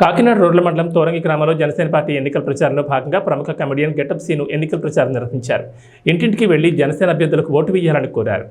Kakinada rural మండలం తోరంగి గ్రామంలో Janasena party ఎన్నికల ప్రచారంలో భాగంగా ప్రముఖ కమెడియన్ గెటప్ సీను ఎన్నికల ప్రచారం నిర్వహించారు. ఇంటింటికి వెళ్లి జనసేన అభ్యర్థులకు ఓటు వేయాలని కోరారు.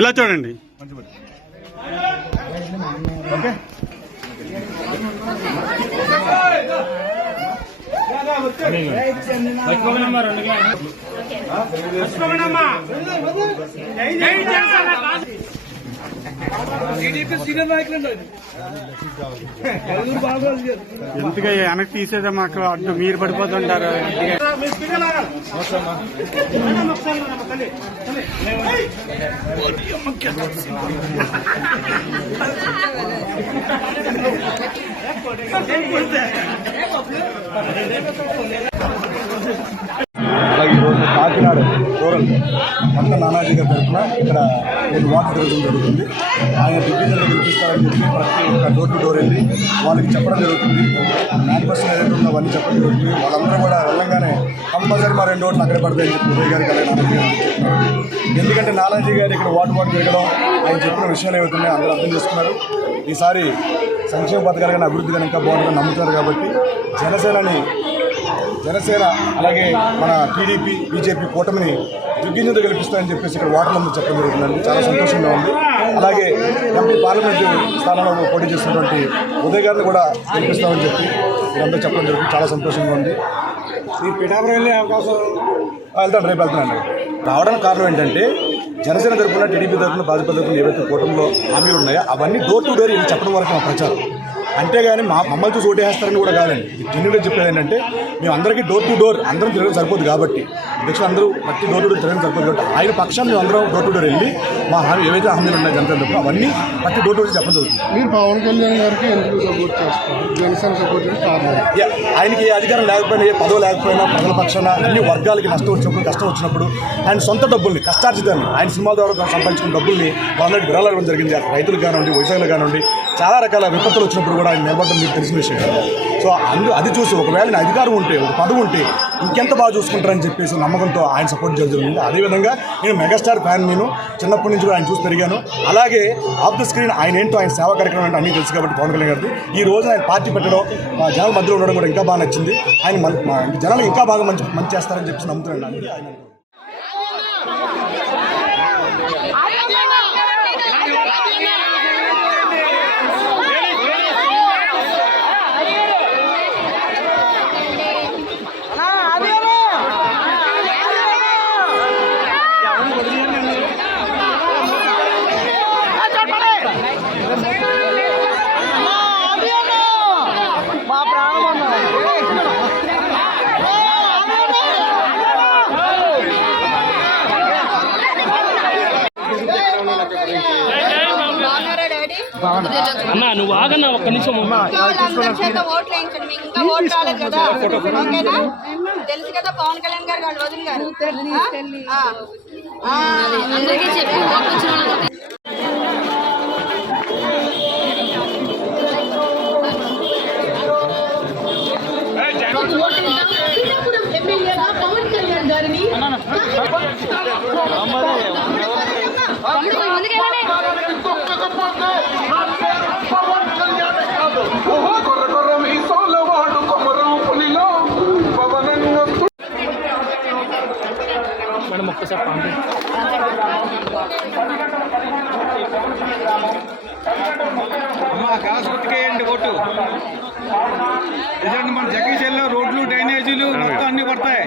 ఇలా చూడండి. ఎందుకు వెనక్కి తీసేదా మాకు అడ్డు మీరు పడిపోతుంటారు. అలాగే ఈరోజు కాకినాడ రూరల్ పంట నానాజీ గారి తరఫున ఇక్కడ నేను వాటర్ జరగడం జరుగుతుంది. ఆయన దిగ్గజంగా గెలిపిస్తారని చెప్పి ప్రతి ఒక్క డోర్ టు డోర్ వెళ్ళి వాళ్ళకి చెప్పడం జరుగుతుంది. 9% ఏదైతే ఉందో అవన్నీ చెప్పడం జరుగుతుంది. వాళ్ళందరూ కూడా వెళ్ళంగానే కంపల్సరీ మా 2 ఓట్లు అక్కడే పడతాయని చెప్పి ఉదయ్ గారికి అలాగే నానాజీ గారు చెప్తున్నారు. ఎందుకంటే నానాజీ గారు ఇక్కడ వాటర్ జరగడం ఆయన చెప్పిన విషయాలు ఏవైతున్నాయో అందరూ అర్థం చేసుకున్నారు. ఈసారి సంక్షేమ పథకాలు కానీ అభివృద్ధి కానీ ఇంకా బాగుంటుందని నమ్ముతారు. కాబట్టి జనసేన అలాగే మన టీడీపీ బీజేపీ కూటమిని దిగ్విజయంతో గెలిపిస్తాయని చెప్పేసి ఇక్కడ వాటర్లో చెప్పడం జరుగుతుందండి. చాలా సంతోషంగా ఉంది. అలాగే ఎంపీ పార్లమెంటు స్థానంలో పోటీ చేస్తున్నటువంటి ఉదయ్ గారిని కూడా గెలిపిస్తామని చెప్పి మీరందరూ చెప్పడం జరుగుతుంది. చాలా సంతోషంగా ఉంది. ఈ పిఠాపురం వెళ్ళే అవకాశం రేపు వెళ్తున్నాను. రావడానికి కారణం ఏంటంటే జనసేన తరఫున టీడీపీ తరఫున భాజపా తరఫున ఏవైతే కూటమిలో హామీలు ఉన్నాయో అవన్నీ డోర్ టు డోర్ చెప్పడం వరకు మా ప్రచారం. అంతేగాని మమ్మల్ని చూసి ఓటేస్తారని కూడా కాదండి. జెన్యున్గా చెప్పేది ఏంటంటే మేము అందరికీ డోర్ టు డోర్ అందరం తిరగడం సరిపోదు కాబట్టి అధ్యక్షులు అందరూ ప్రతి డోర్ టు డోర్ తిరగడం సరిపోదు కాబట్టి ఆయన పక్షాన్ని మేము అందరం డోర్ టు డోర్ వెళ్ళి మా ఏవైతే హామీలు ఉన్నాయో జనసేన తరఫున అవన్నీ ప్రతి డోర్ టు డోర్ చెప్పడం జరుగుతుంది. మీరు పవన్ కళ్యాణ్ గారికి ఎందుకు సపోర్ట్ చేస్తారు? జనసేన సపోర్ట్ ఆయనకి ఏ అధికారం లేకపోయినా ఏ పదవి లేకపోయినా ప్రజల పక్షాన అన్ని వర్గాలకి నష్టం వచ్చినప్పుడు కష్టం వచ్చినప్పుడు ఆయన సొంత డబ్బుల్ని కష్టార్జితాన్ని ఆయన సినిమాల ద్వారా సంపాదించుకున్న డబ్బుల్ని గవర్నమెంట్ విరాళాలు ఇవ్వడం జరిగింది. రైతులకు కానివ్వండి వ్యవసాయాలు కానివ్వండి చాలా రకాల విపత్తులు వచ్చినప్పుడు కూడా ఆయన నిలబడడం మీకు తెలిసిన విషయం. సో అది చూసి ఒకవేళ అధికారం ఉంటే ఒక పదవి ఉంటే ఇంకెంత బాగా చూసుకుంటారని చెప్పేసి నమ్మకంతో ఆయన సపోర్ట్ చేయడం జరిగింది. అదేవిధంగా నేను మెగాస్టార్ ఫ్యాన్. నేను చిన్నప్పటి నుంచి కూడా ఆయన చూసి పెరిగాను. అలాగే ఆఫ్ ద స్క్రీన్ ఆయన ఏంటో ఆయన సేవా కార్యక్రమం అంటే అన్నీ తెలుసు కాబట్టి పవన్ కళ్యాణ్ గారిది ఈ రోజు ఆయన పార్టీ పెట్టడం జనాల మధ్యలో ఉండడం కూడా ఇంకా బాగా నచ్చింది. ఆయన జనాలు ఇంకా బాగా మంచి చేస్తారని చెప్పి నమ్ముతున్నాను. ఆయన అన్నా నువ్వు ఆగన్నా ఒక్క నిమిషం. తెలుసు కదా పవన్ కళ్యాణ్ గారు వాళ్ళు వదిలి గారు పవన్ కళ్యాణ్ గారిని మేడం ఒక్కసారి గ్యాస్ గుర్తుకేయండి ఓటు. మన జగీశల్లో రోడ్లు డ్రైనేజీలు మొత్తం అన్ని పడతాయి.